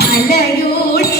മലയുടെ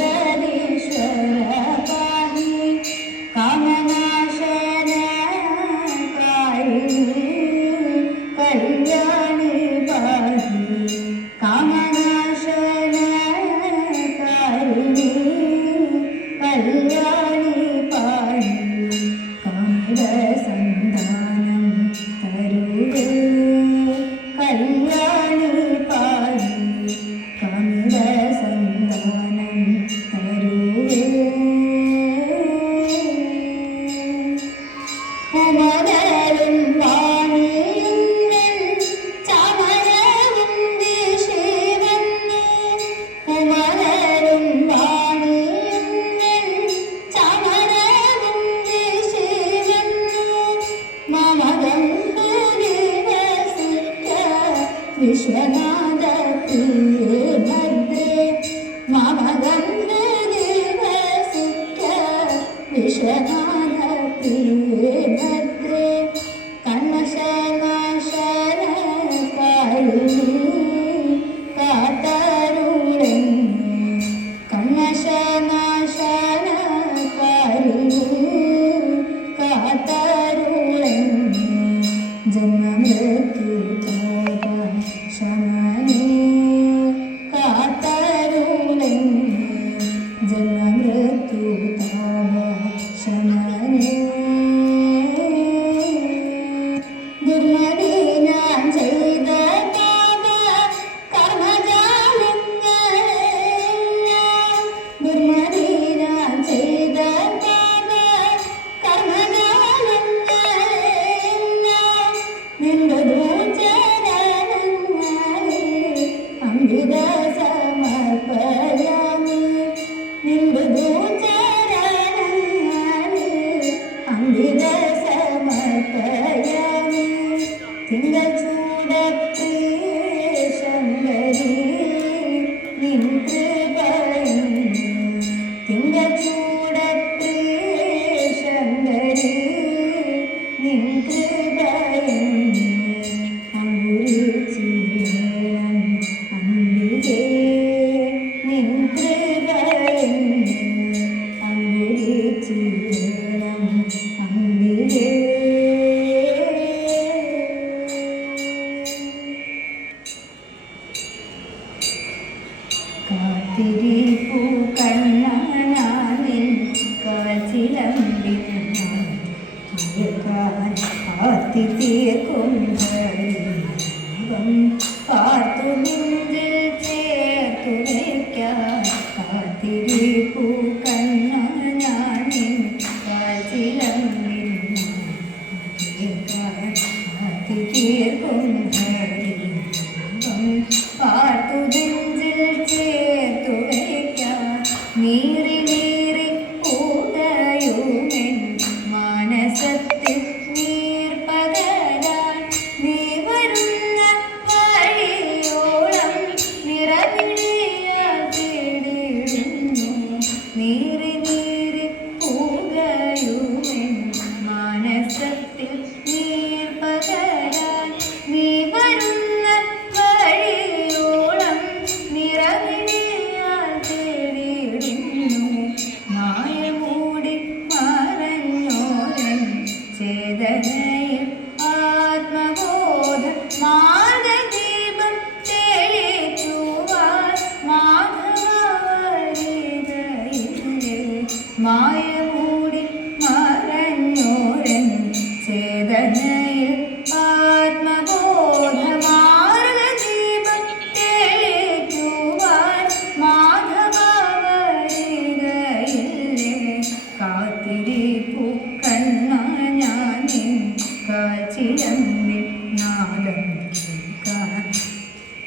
and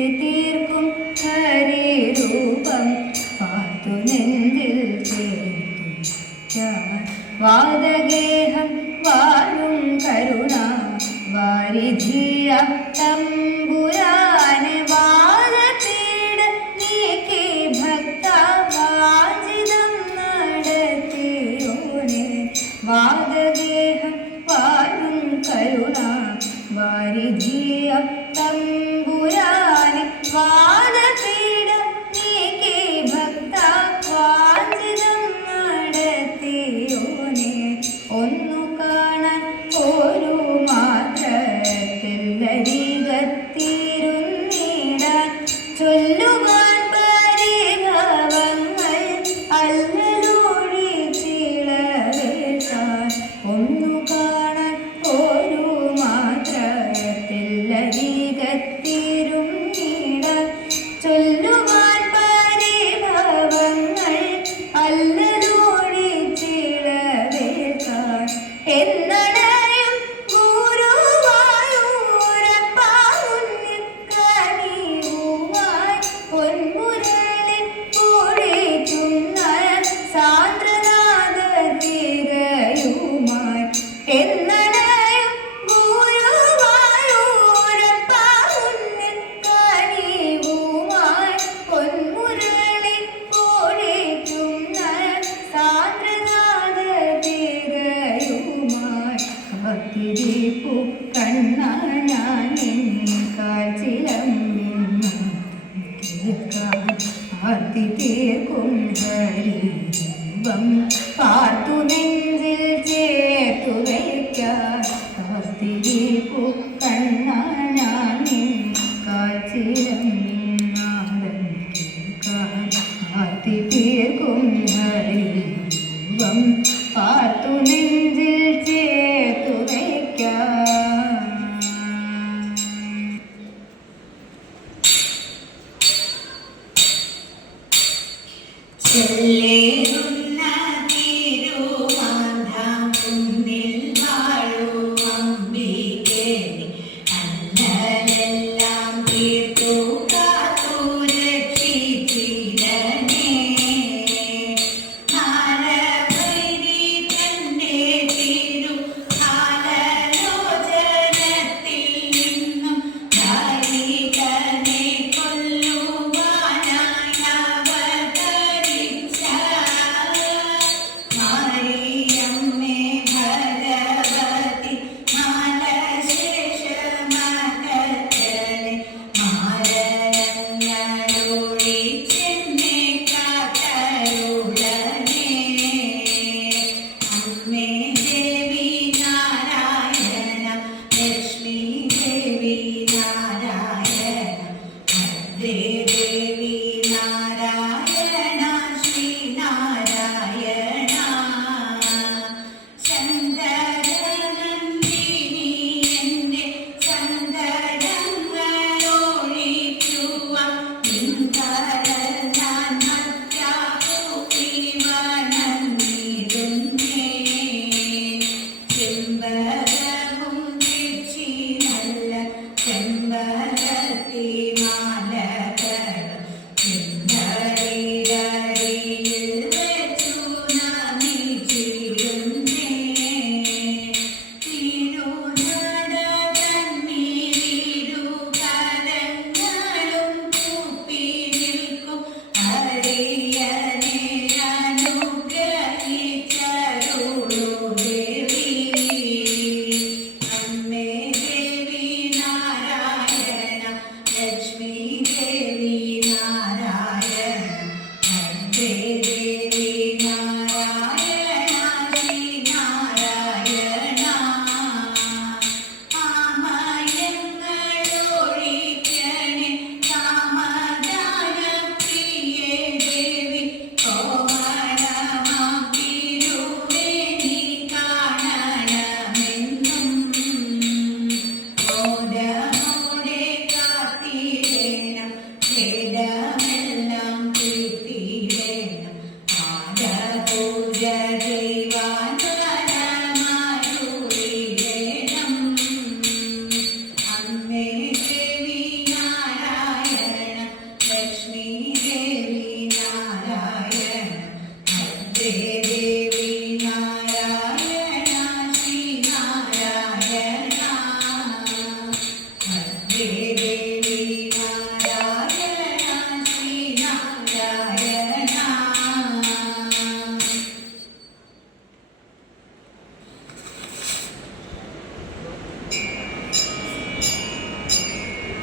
Titi ഹരിവം പാർത്തു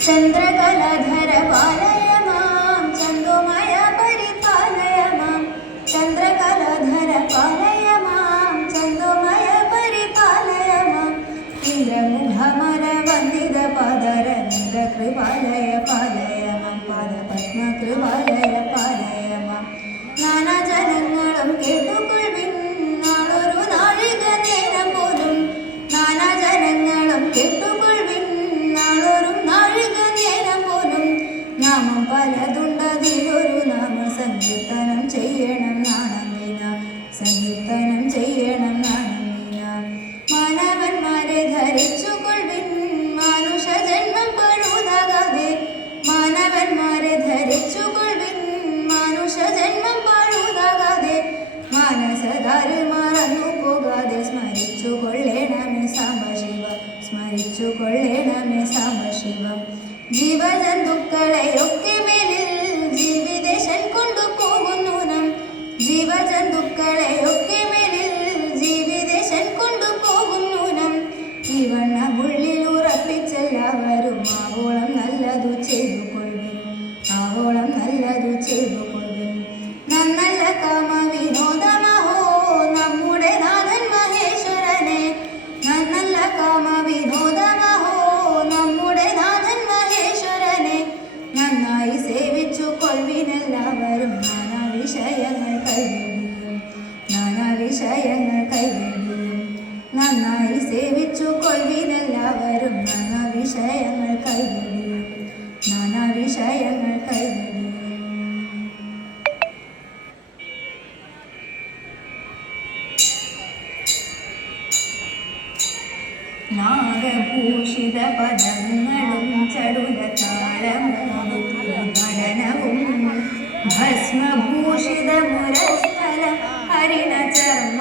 चन्द्रकलाधरवालय Thank you. നാഗഭൂഷിത പദങ്ങളും ചടുല താളമോതുന്നു നടനവും ഭസ്മഭൂഷിത മുരസ്ഥലം ഹരിണചർമ്മ